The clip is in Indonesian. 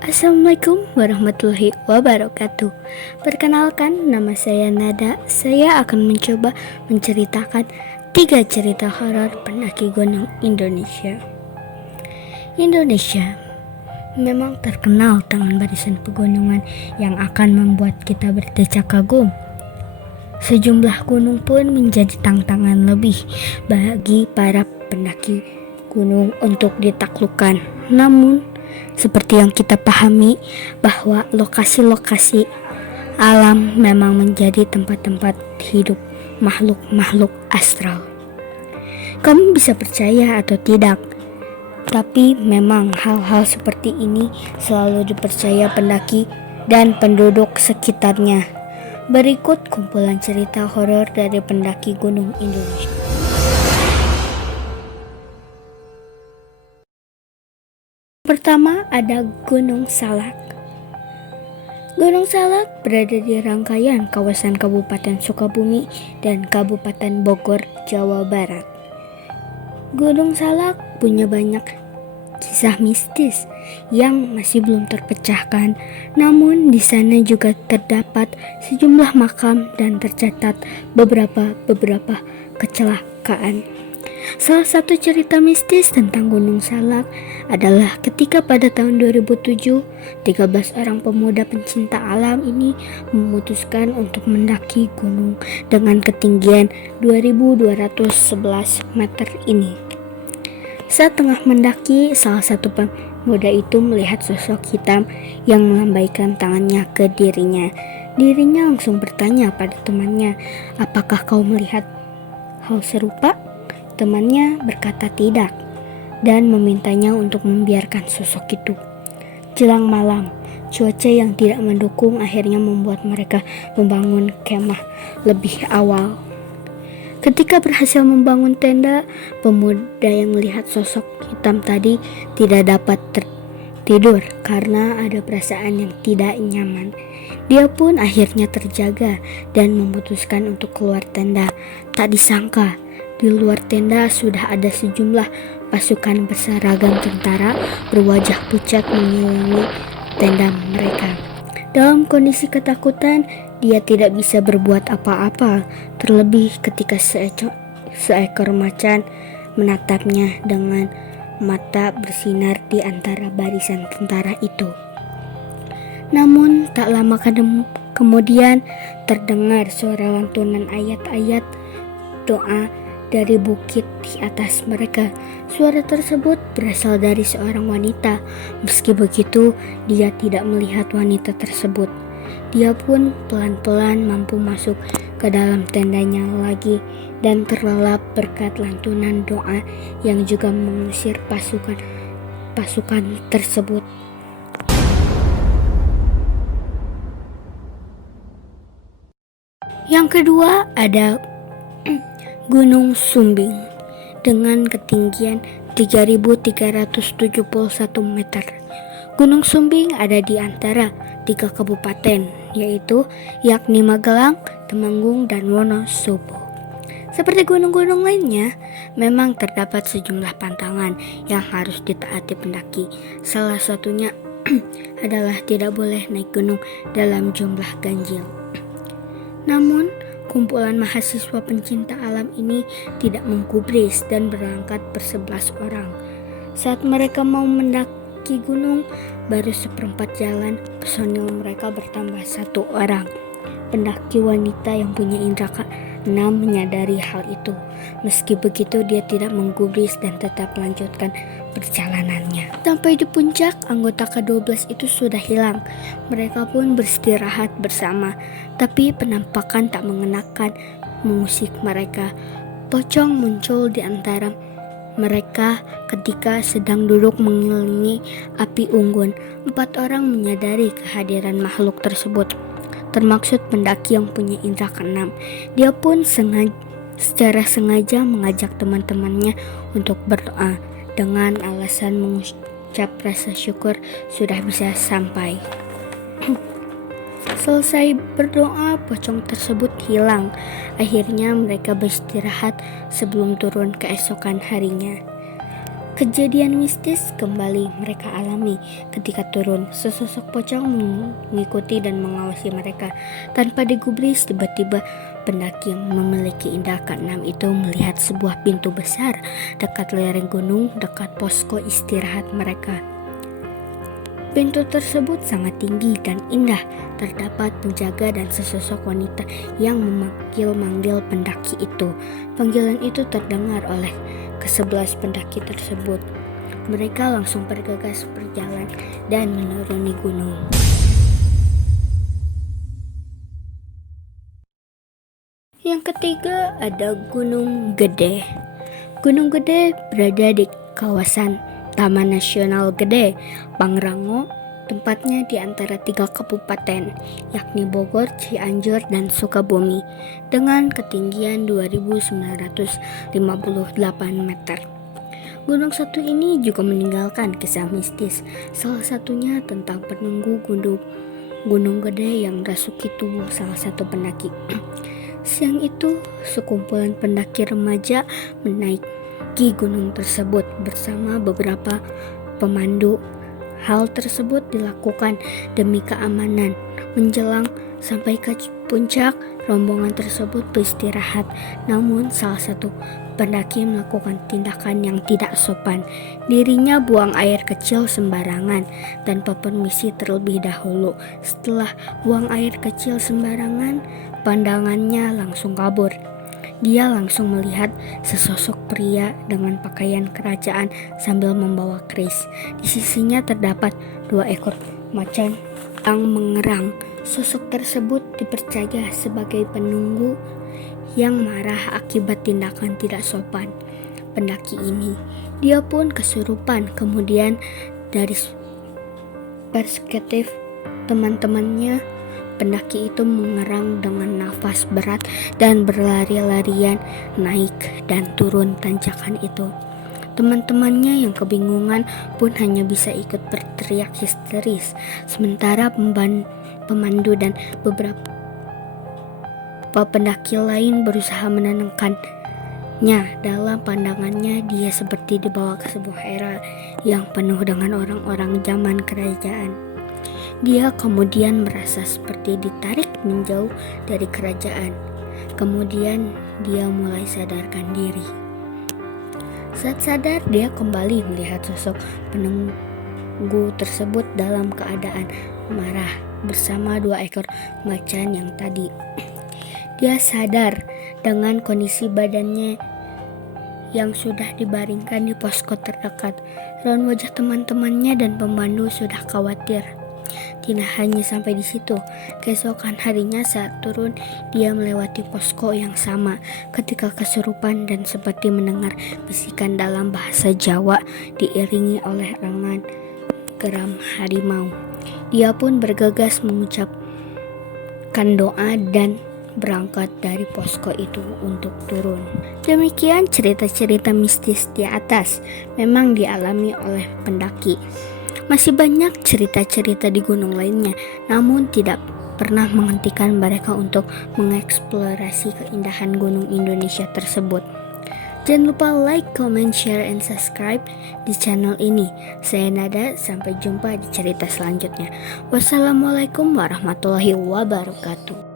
Assalamualaikum warahmatullahi wabarakatuh. Perkenalkan, nama saya Nada. Saya akan mencoba menceritakan 3 cerita horor pendaki gunung Indonesia. Indonesia memang terkenal dengan barisan pegunungan yang akan membuat kita berdecak kagum. Sejumlah gunung pun menjadi tantangan lebih bagi para pendaki gunung untuk ditaklukkan. Namun, seperti yang kita pahami bahwa lokasi-lokasi alam memang menjadi tempat-tempat hidup makhluk-makhluk astral. Kamu bisa percaya atau tidak, tapi memang hal-hal seperti ini selalu dipercaya pendaki dan penduduk sekitarnya. Berikut kumpulan cerita horor dari pendaki gunung Indonesia. Pertama ada Gunung Salak. Gunung Salak berada di rangkaian kawasan Kabupaten Sukabumi dan Kabupaten Bogor, Jawa Barat. Gunung Salak punya banyak kisah mistis yang masih belum terpecahkan. Namun di sana juga terdapat sejumlah makam dan tercatat beberapa kecelakaan. Salah satu cerita mistis tentang Gunung Salak adalah ketika pada tahun 2007, 13 orang pemuda pencinta alam ini memutuskan untuk mendaki gunung dengan ketinggian 2211 meter ini. Saat tengah mendaki, salah satu pemuda itu melihat sosok hitam yang melambaikan tangannya ke dirinya. Dirinya langsung bertanya pada temannya, "Apakah kau melihat hal serupa?" Temannya berkata tidak dan memintanya untuk membiarkan sosok itu. Jelang malam, cuaca yang tidak mendukung akhirnya membuat mereka membangun kemah lebih awal. Ketika berhasil membangun tenda, pemuda yang melihat sosok hitam tadi tidak dapat tidur karena ada perasaan yang tidak nyaman. Dia pun akhirnya terjaga dan memutuskan untuk keluar tenda. Tak disangka, di luar tenda sudah ada sejumlah pasukan berseragam tentara berwajah pucat mengelilingi tenda mereka. Dalam kondisi ketakutan, dia tidak bisa berbuat apa-apa, terlebih ketika seekor macan menatapnya dengan mata bersinar di antara barisan tentara itu. Namun tak lama kemudian terdengar suara lantunan ayat-ayat doa dari bukit di atas mereka. Suara tersebut berasal dari seorang wanita. Meski begitu, dia tidak melihat wanita tersebut. Dia pun pelan-pelan mampu masuk ke dalam tendanya lagi dan terlelap berkat lantunan doa yang juga mengusir pasukan tersebut. Yang kedua ada Gunung Sumbing dengan ketinggian 3.371 meter. Gunung Sumbing ada di antara 3 kabupaten, yaitu yakni Magelang, Temanggung, dan Wonosobo. Seperti gunung-gunung lainnya, memang terdapat sejumlah pantangan yang harus ditaati pendaki. Salah satunya adalah tidak boleh naik gunung dalam jumlah ganjil. Namun, kumpulan mahasiswa pencinta alam ini tidak menggubris dan berangkat ber-11 orang. Saat mereka mau mendaki gunung, baru seperempat jalan, personil mereka bertambah 1 orang. Pendaki wanita yang punya indera keenam menyadari hal itu. Meski begitu, dia tidak menggubris dan tetap melanjutkan perjalanannya. Sampai di puncak, anggota ke-12 itu sudah hilang. Mereka pun beristirahat bersama, tapi penampakan tak mengenakan mengusik mereka. Pocong muncul di antara mereka ketika sedang duduk mengelilingi api unggun. 4 orang menyadari kehadiran makhluk tersebut, termaksud pendaki yang punya indera keenam. Dia pun secara sengaja mengajak teman-temannya untuk berdoa dengan alasan mengucap rasa syukur sudah bisa sampai. Selesai berdoa, pocong tersebut hilang. Akhirnya mereka beristirahat sebelum turun keesokan harinya. Kejadian mistis kembali mereka alami ketika turun. Sesosok pocong mengikuti dan mengawasi mereka. Tanpa digubris, tiba-tiba pendaki yang memiliki indera keenam itu melihat sebuah pintu besar dekat lereng gunung dekat posko istirahat mereka. Pintu tersebut sangat tinggi dan indah. Terdapat penjaga dan sesosok wanita yang memanggil-manggil pendaki itu. Panggilan itu terdengar oleh ke-11 pendaki tersebut. Mereka langsung bergegas berjalan dan menuruni gunung. Yang ketiga ada Gunung Gede. Gunung Gede berada di kawasan Taman Nasional Gede, Pangrango. Tempatnya di antara 3 kabupaten, yakni Bogor, Cianjur, dan Sukabumi, dengan ketinggian 2.958 meter. Gunung satu ini juga meninggalkan kisah mistis, salah satunya tentang penunggu Gunung Gede yang merasuki tubuh salah satu pendaki. Siang itu, sekumpulan pendaki remaja menaiki gunung tersebut bersama beberapa pemandu. Hal tersebut dilakukan demi keamanan. Menjelang sampai ke puncak, rombongan tersebut beristirahat. Namun salah satu pendaki melakukan tindakan yang tidak sopan. Dirinya buang air kecil sembarangan tanpa permisi terlebih dahulu. Setelah buang air kecil sembarangan, pandangannya langsung kabur. Dia langsung melihat sesosok pria dengan pakaian kerajaan sambil membawa keris. Di sisinya terdapat 2 ekor macan yang mengerang. Sosok tersebut dipercaya sebagai penunggu yang marah akibat tindakan tidak sopan pendaki ini. Dia pun kesurupan. Kemudian dari perspektif teman-temannya, pendaki itu mengerang dengan nafas berat dan berlari-larian naik dan turun tanjakan itu. Teman-temannya yang kebingungan pun hanya bisa ikut berteriak histeris, sementara pemandu dan beberapa pendaki lain berusaha menenangkannya. Dalam pandangannya, dia seperti dibawa ke sebuah era yang penuh dengan orang-orang zaman kerajaan. Dia kemudian merasa seperti ditarik menjauh dari kerajaan. Kemudian dia mulai sadarkan diri. Saat sadar, dia kembali melihat sosok penunggu tersebut dalam keadaan marah bersama 2 ekor macan yang tadi. Dia sadar dengan kondisi badannya yang sudah dibaringkan di posko terdekat. Raut wajah teman-temannya dan pemandu sudah khawatir. Tidak hanya sampai di situ, keesokan harinya saat turun, dia melewati posko yang sama ketika kesurupan dan seperti mendengar bisikan dalam bahasa Jawa diiringi oleh erangan geram harimau. Dia pun bergegas mengucapkan doa dan berangkat dari posko itu untuk turun. Demikian cerita-cerita mistis di atas memang dialami oleh pendaki. Masih banyak cerita-cerita di gunung lainnya, namun tidak pernah menghentikan mereka untuk mengeksplorasi keindahan gunung Indonesia tersebut. Jangan lupa like, comment, share, and subscribe di channel ini. Saya Nada, sampai jumpa di cerita selanjutnya. Wassalamualaikum warahmatullahi wabarakatuh.